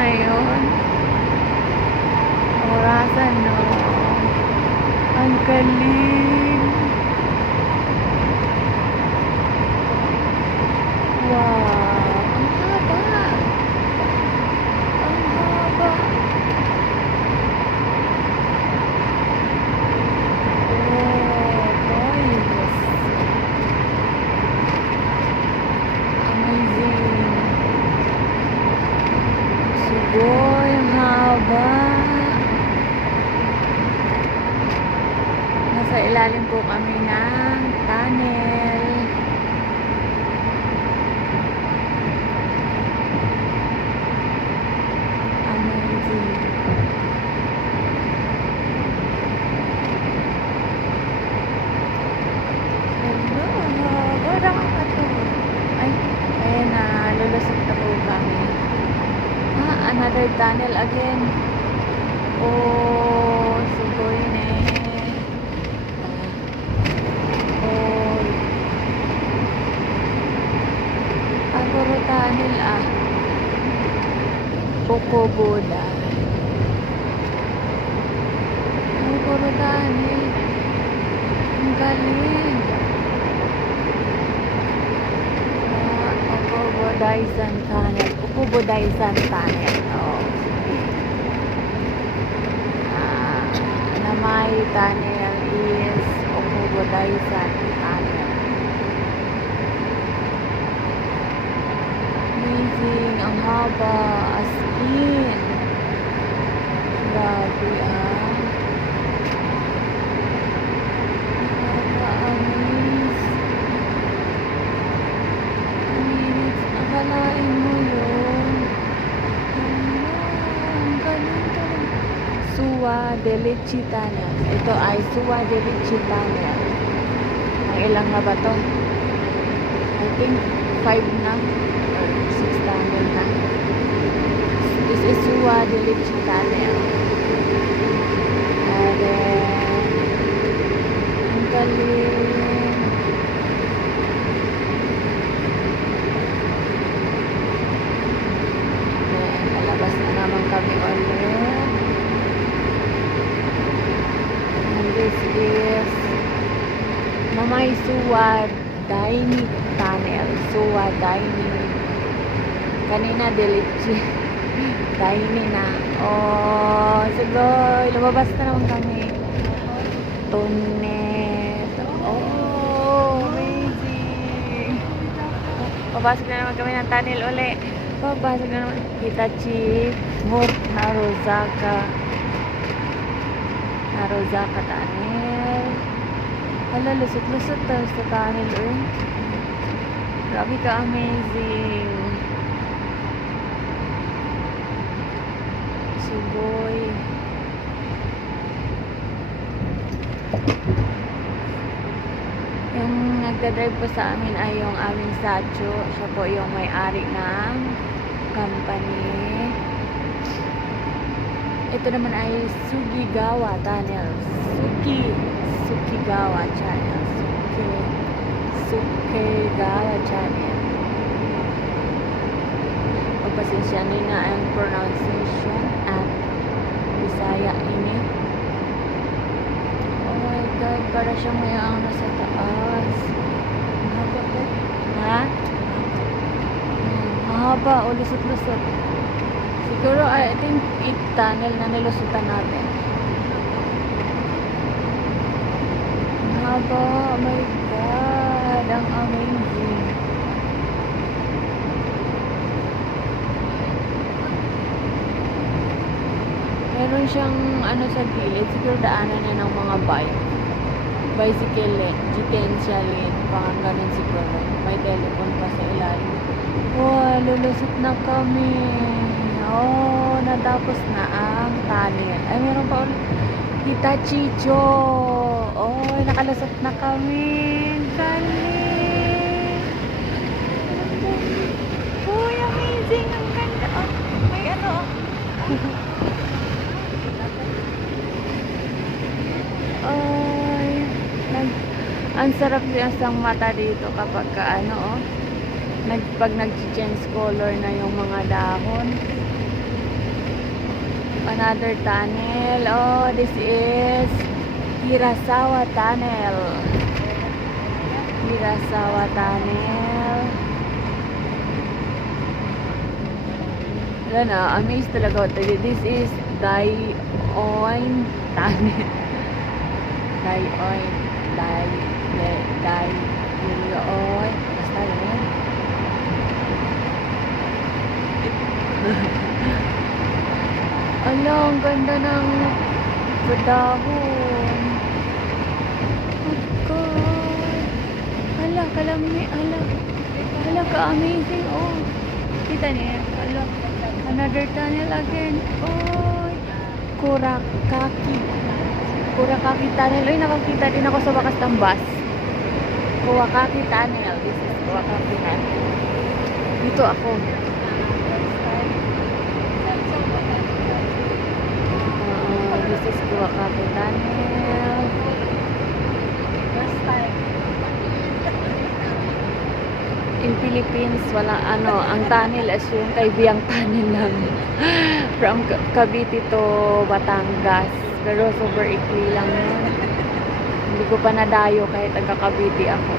na yun. Orasan, no? Ang galing. Wow. Ang haba. Ang haba. Oh, guys. Amazing. Sugoy, ang haba. Nasa ilalim po kami ng tunnel. Amazing. Hello, parang ako to. Ay, ayan na, lulusot na po kami. Another tunnel again. Oh, sugoy na. Oh, puro tunnel Kokoboda. Ay, puro tunnel. Ang galing. Okobodaisan Tunnel. Okobodaisan Tunnel. Oh, sige. Namay Tunnel is Okobodaisan Tunnel. Amazing. Ang haba. As in. Grabe Nakaka-amaze. Akalain mo yun. Ang galing. Suwa de Leche Tunnel. Ito ay Suwa de Leche Tunnel. Ang ilang na ba to? I think 5 na or 6 tunnel na. This is Suwa de Leche Tunnel. And then ang galing. Palabas na naman kami ulit. And this is Namay Suwa Dining Tunnel. Suwa Dining. Kanina Delichi. Dining na. Oh, sugoy. Lumabas na naman kami. Tunnel. Oh, amazing. Papasok na naman kami ng tunnel uli. Papasok na naman. Hitachi Narozaka Tunnel. Hala, lusot-lusot tayo sa tunnel, Grabe ka, amazing. Sugoy. Yung nagdadrive po sa amin ay yung aming Sacho. Siya po yung may-ari ng company. Ito naman ay Sugigawa Tunnel. Sukigawa Channel. Sukigawa Channel. Pagpasensya nyo na ang pronunciation at Bisaya ini. Oh my God, para siyang may ang nasa taas. Mahaba po. Ha? Mahaba o lusot-lusot. Siguro, I think 8 tunnel na nilusutan natin. Haba, oh my God, ang amazing. Meron siyang ano sa gilid, siguro daanan na ng mga bicycle lane, jitensya lane, parang ganun siguro. May telephone pa sa ilalim. Oh, lulusot na kami. Oh, natapos na ang tunnel. Ay, meron pa ulit. Hitachicho. Oh, nakalusot na kami. Galing. Uy, amazing. Ang ganda. Oh, may ano. Ay, ang sarap siyang mata dito kapag ano, pag nag-change color na yung mga dahon. Another tunnel. Oh, this is Hirasawa Tunnel. Hirasawa Tunnel. Wala na, amazed talaga ako. This is Daeoin Tunnel. Daeoin. Daeoin. Basta yun. Ala, ang ganda ng dahon. Oh God. Ala, kalami. Ala, ka-amazing. Oh. Kita niya. Ala, another tunnel again. Oh. Kurakaki Tunnel. Uy, nakakita din ako sa bakas ng bus. Kurakaki Tunnel. This is Kurakaki Tunnel. Dito ako. This is Kurakaki Tunnel. In Philippines, wala ang tunnel as yung kaibiyang tunnel lang. From Cavite to Batangas. Pero super ikli lang yun. Hindi ko pa nadayo kahit taga-Cavite ako.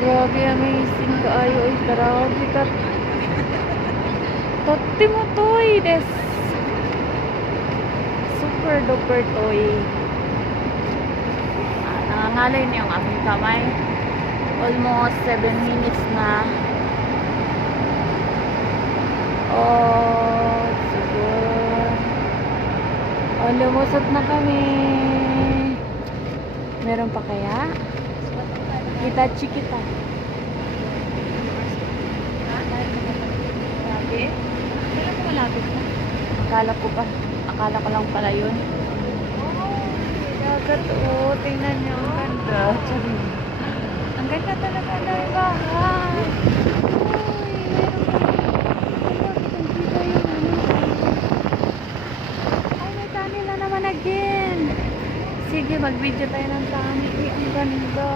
Grabe, amazing kaayo. Ay, grabe ka. Totti mo toy des. Super duper toy. Nangangalay niyo ang aking kamay. Almost 7 minutes na. Oh, siguro. Oh, lumusot na kami. Meron pa kaya? Hitachi kita. Grabe. Kailan ko malapit na? Akala ko lang pala yun. Oh, dagat. Oh, tingnan niyo. Ang ganda. Sorry. Ang ganda talaga na yung bahay. Uy, meron pa. Ay, may tunnel na naman again. Sige, mag-video tayo ng tunnel. Uy, ang ganda.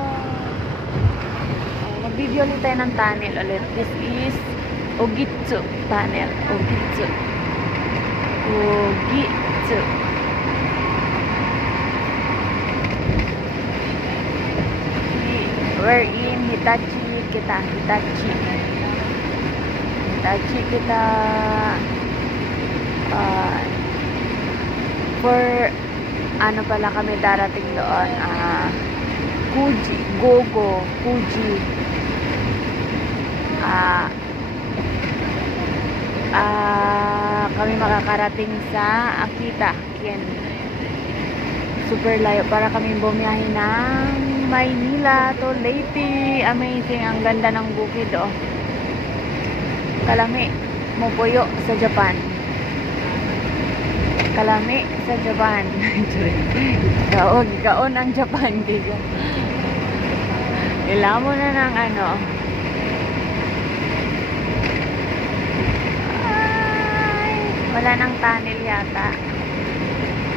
Mag-video ulit tayo ng tunnel ulit. This is Ogitsu Tunnel. Ogitsu. We're in Hitachi kita. For ano pala kami darating doon, Fuji. Kami makakarating sa Akita Ken. Super layo para kami bumiyahe ng Maynila to Leyte. Amazing, ang ganda ng bukid, oh. Kalami mupuyo sa Japan. Kalami sa Japan. Gaon ang Japan, diga. Ilamo na ng ano. Ay, wala nang tunnel yata.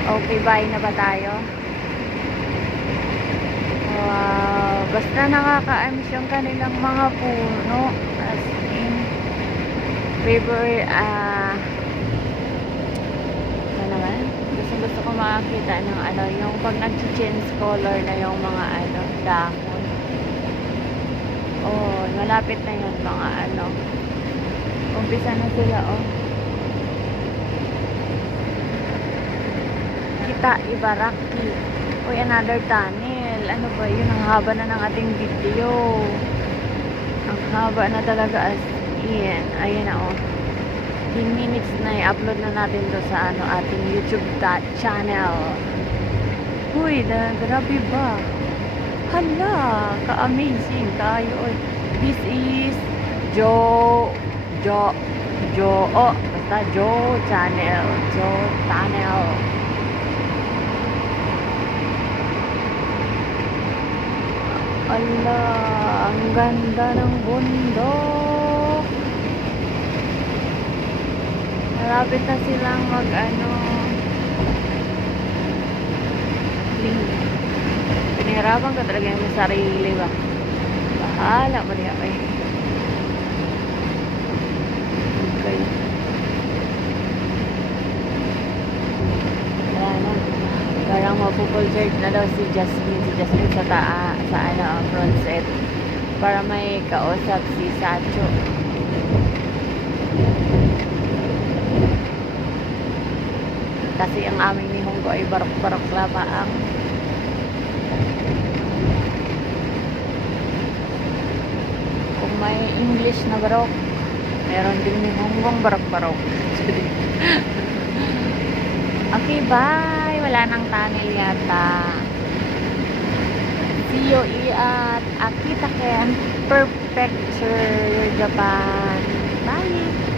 Okay, bye na ba tayo? Wow, basta nakaka-amiss yung kanilang mga puno. As in, favorite, gusto ko makakita ng ano, yung pag nag-change color na yung mga ano, dahon. Oh, malapit na yun mga ano. Umpisa na sila, oh. Kita Ibaraki. Uy, another tunnel. Ano ba yun? Ang haba na ng ating video. Ang haba na talaga as in. Ayan na, oh. 10 minutes na i-upload na natin to sa ano, ating YouTube channel. Uy, grabe ba? Hala, ka-amazing tayo. Oy. This is basta Joe Channel. Ala, ang ganda ng bundok. Malapit na silang mag-ano. Pinahirapan ka talaga yung sarili ba? Bahala mo niya kayo. Okay. nag-reserve na daw si Jasmine sa ano, front set para may kausap si Sacho. Kasi ang aming ni Honggo ay barok-barok labaang. Kung may English na barok, meron din ni Honggong barok-barok. Okay, bye. Wala nang tunnel yata. See you at Akita Ken Prefecture, Japan. Bye.